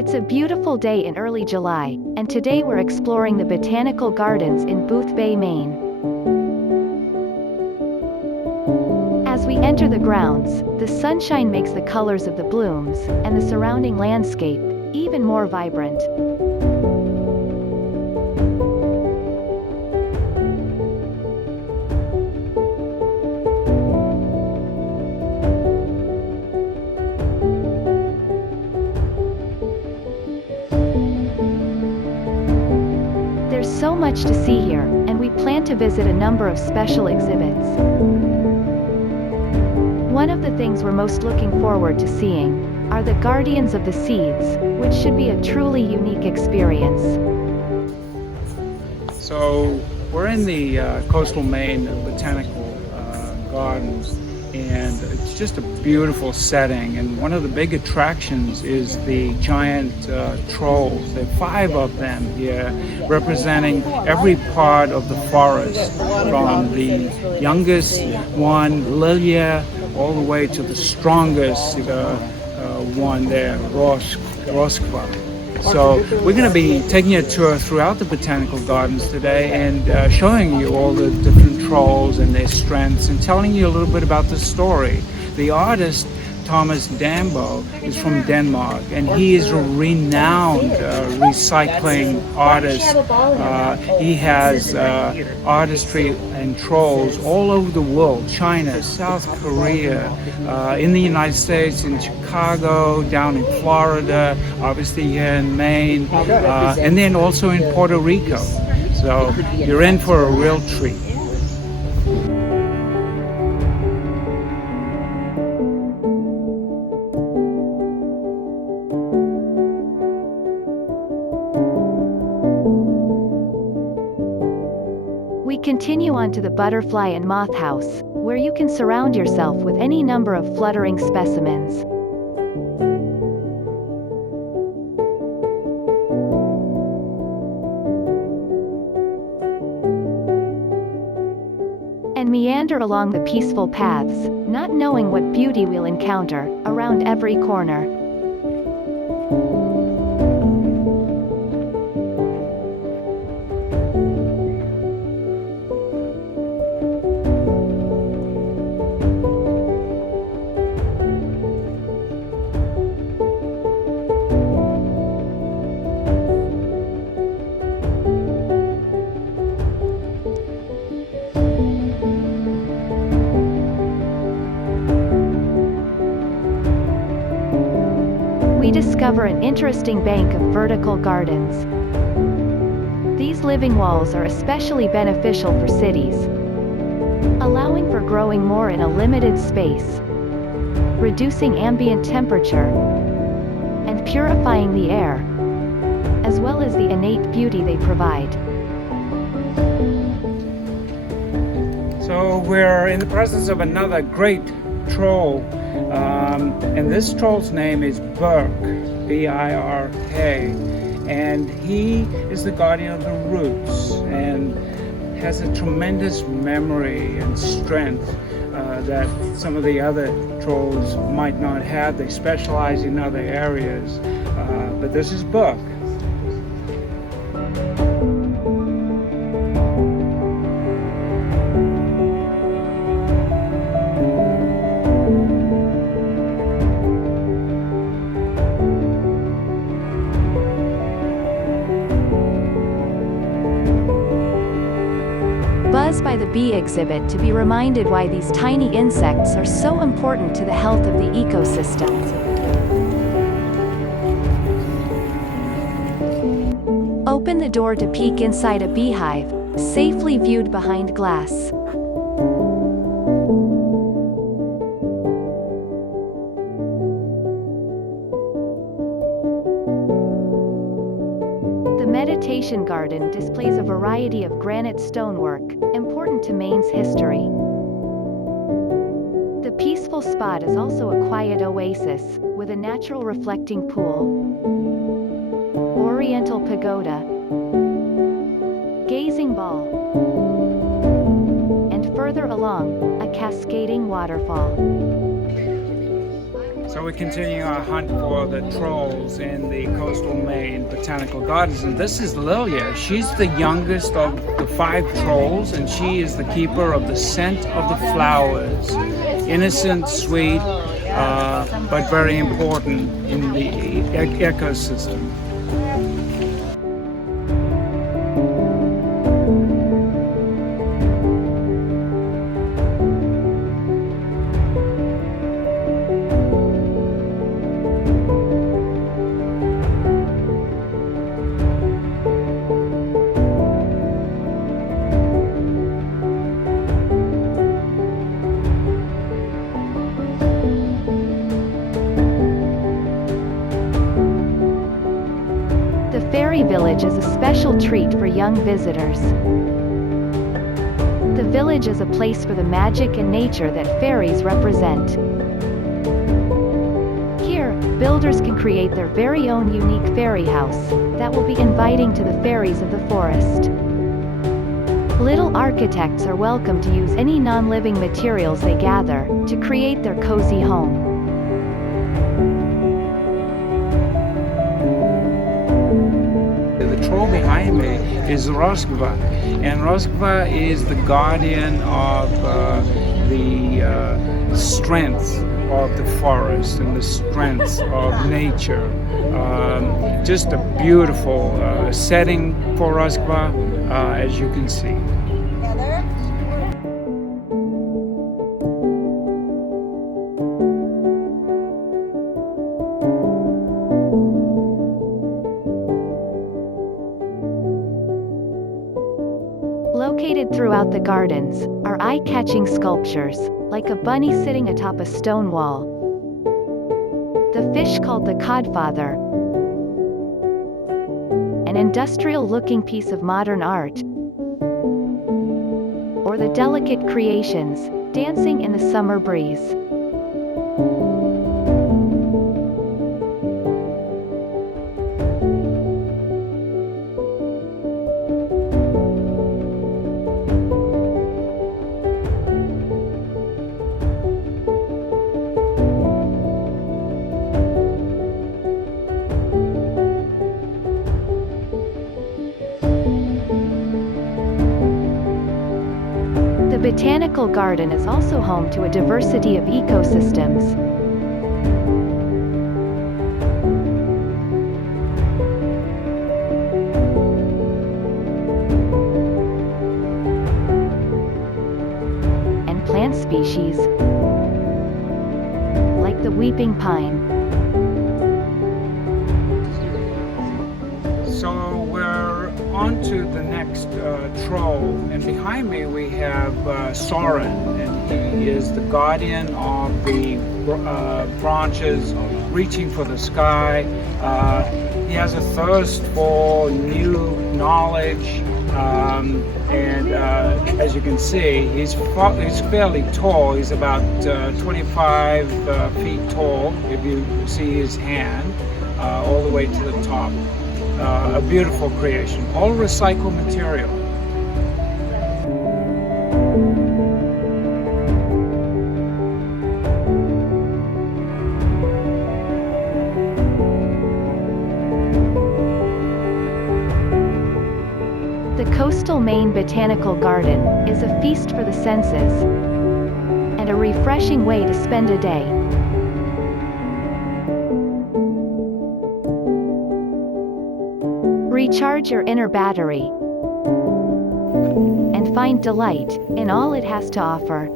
It's a beautiful day in early July, and today we're exploring the Botanical Gardens in Boothbay, Maine. As we enter the grounds, the sunshine makes the colors of the blooms, and the surrounding landscape, even more vibrant. There's so much to see here, and we plan to visit a number of special exhibits. One of the things we're most looking forward to seeing are the Guardians of the Seeds, which should be a truly unique experience. So we're in the Coastal Maine Botanical Gardens, and it's just a beautiful setting. And one of the big attractions is the giant trolls. There are 5 of them here, representing every part of the forest, from the youngest one, Lilia, all the way to the strongest one there, Roskva. So we're going to be taking a tour throughout the Botanical Gardens today and showing you all the different trolls and their strengths and telling you a little bit about the story. The artist, Thomas Dambo, is from Denmark, and he is a renowned recycling artist. He has artistry and trolls all over the world: China, South Korea, in the United States, in Chicago, down in Florida, obviously here in Maine, and then also in Puerto Rico. So you're in for a real treat. We continue on to the Butterfly and Moth House, where you can surround yourself with any number of fluttering specimens. And meander along the peaceful paths, not knowing what beauty we'll encounter around every corner. We discover an interesting bank of vertical gardens. These living walls are especially beneficial for cities, allowing for growing more in a limited space, reducing ambient temperature, and purifying the air, as well as the innate beauty they provide. So we're in the presence of another great troll. And this troll's name is Burke, B-I-R-K, and he is the guardian of the roots and has a tremendous memory and strength that some of the other trolls might not have. They specialize in other areas, but this is Burke. Buzz by the Bee exhibit to be reminded why these tiny insects are so important to the health of the ecosystem. Open the door to peek inside a beehive, safely viewed behind glass. The meditation garden displays a variety of granite stonework, important to Maine's history. The peaceful spot is also a quiet oasis, with a natural reflecting pool, oriental pagoda, gazing ball, and further along, a cascading waterfall. So we continue our hunt for the trolls in the Coastal Maine Botanical Gardens, and this is Lilia. She's the youngest of the 5 trolls, and she is the keeper of the scent of the flowers. Innocent, sweet, but very important in the ecosystem. The fairy village is a special treat for young visitors. The village is a place for the magic and nature that fairies represent. Here, builders can create their very own unique fairy house that will be inviting to the fairies of the forest. Little architects are welcome to use any non-living materials they gather to create their cozy home. The troll behind me is Roskva, and Roskva is the guardian of the strength of the forest and the strength of nature. Just a beautiful setting for Roskva, as you can see. Located throughout the gardens are eye-catching sculptures, like a bunny sitting atop a stone wall, the fish called the codfather, an industrial-looking piece of modern art, or the delicate creations dancing in the summer breeze. The botanical garden is also home to a diversity of ecosystems. And plant species, like the weeping pine. So we're on to the next troll, and behind me we have Sauron, and he is the guardian of the branches reaching for the sky. He has a thirst for new knowledge, and as you can see, he's fairly tall. He's about 25 feet tall, if you see his hand, all the way to the top. A beautiful creation, all recycled material. The Coastal Maine Botanical Garden is a feast for the senses and a refreshing way to spend a day. Recharge your inner battery and find delight in all it has to offer.